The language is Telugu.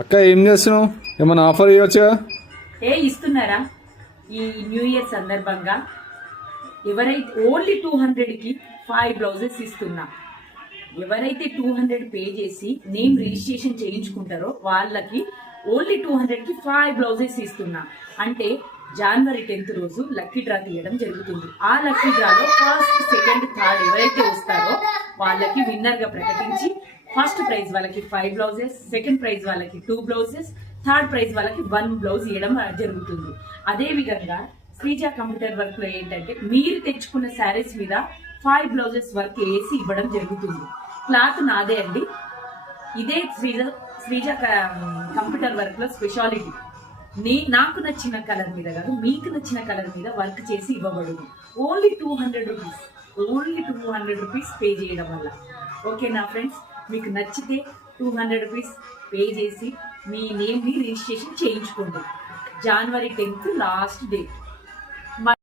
అక్క ఏం చేస్తున్నావు? ఏమైనా ఆఫర్ ఇవ్వచ్చుగా? ఇస్తున్నారా? ఈ న్యూ ఇయర్ సందర్భంగా ఎవరైతే ఓన్లీ 200కి 5 బ్లౌజెస్ ఇస్తున్నా. ఎవరైతే 200 పే చేసి నేమ్ రిజిస్ట్రేషన్ చేయించుకుంటారో వాళ్ళకి ఓన్లీ 200కి 5 బ్లౌజెస్ ఇస్తున్నా. అంటే జనవరి 10th రోజు లక్కీ డ్రా తీయడం జరుగుతుంది. ఆ లక్కీ డ్రాలో ఫస్ట్, సెకండ్, థర్డ్ ఎవరైతే వస్తారో వాళ్ళకి విన్నర్ గా ప్రకటించి ఫస్ట్ ప్రైజ్ వాళ్ళకి 5 బ్లౌజెస్, సెకండ్ ప్రైజ్ వాళ్ళకి 2 బ్లౌజెస్, థర్డ్ ప్రైజ్ వాళ్ళకి 1 బ్లౌజ్ ఇవ్వడం జరుగుతుంది. అదే విధంగా శ్రీజ కంప్యూటర్ వర్క్ లో ఏంటంటే మీరు తెచ్చుకున్న శారీస్ మీద 5 బ్లౌజెస్ వర్క్ వేసి ఇవ్వడం జరుగుతుంది. క్లాత్ నాదే అండి. ఇదే శ్రీజ కంప్యూటర్ వర్క్ లో స్పెషాలిటీ. నాకు నచ్చిన కలర్ మీద కాదు, మీకు నచ్చిన కలర్ మీద వర్క్ చేసి ఇవ్వబడును. Only 200 rupees, only 200 rupees pay చేయడం వల్ల. ఓకేనా ఫ్రెండ్స్? మీకు నచ్చితే 200 రూపీస్ పే చేసి మీ నేమ్ని రిజిస్ట్రేషన్ చేయించుకోండి. జనవరి 10th లాస్ట్ డేట్.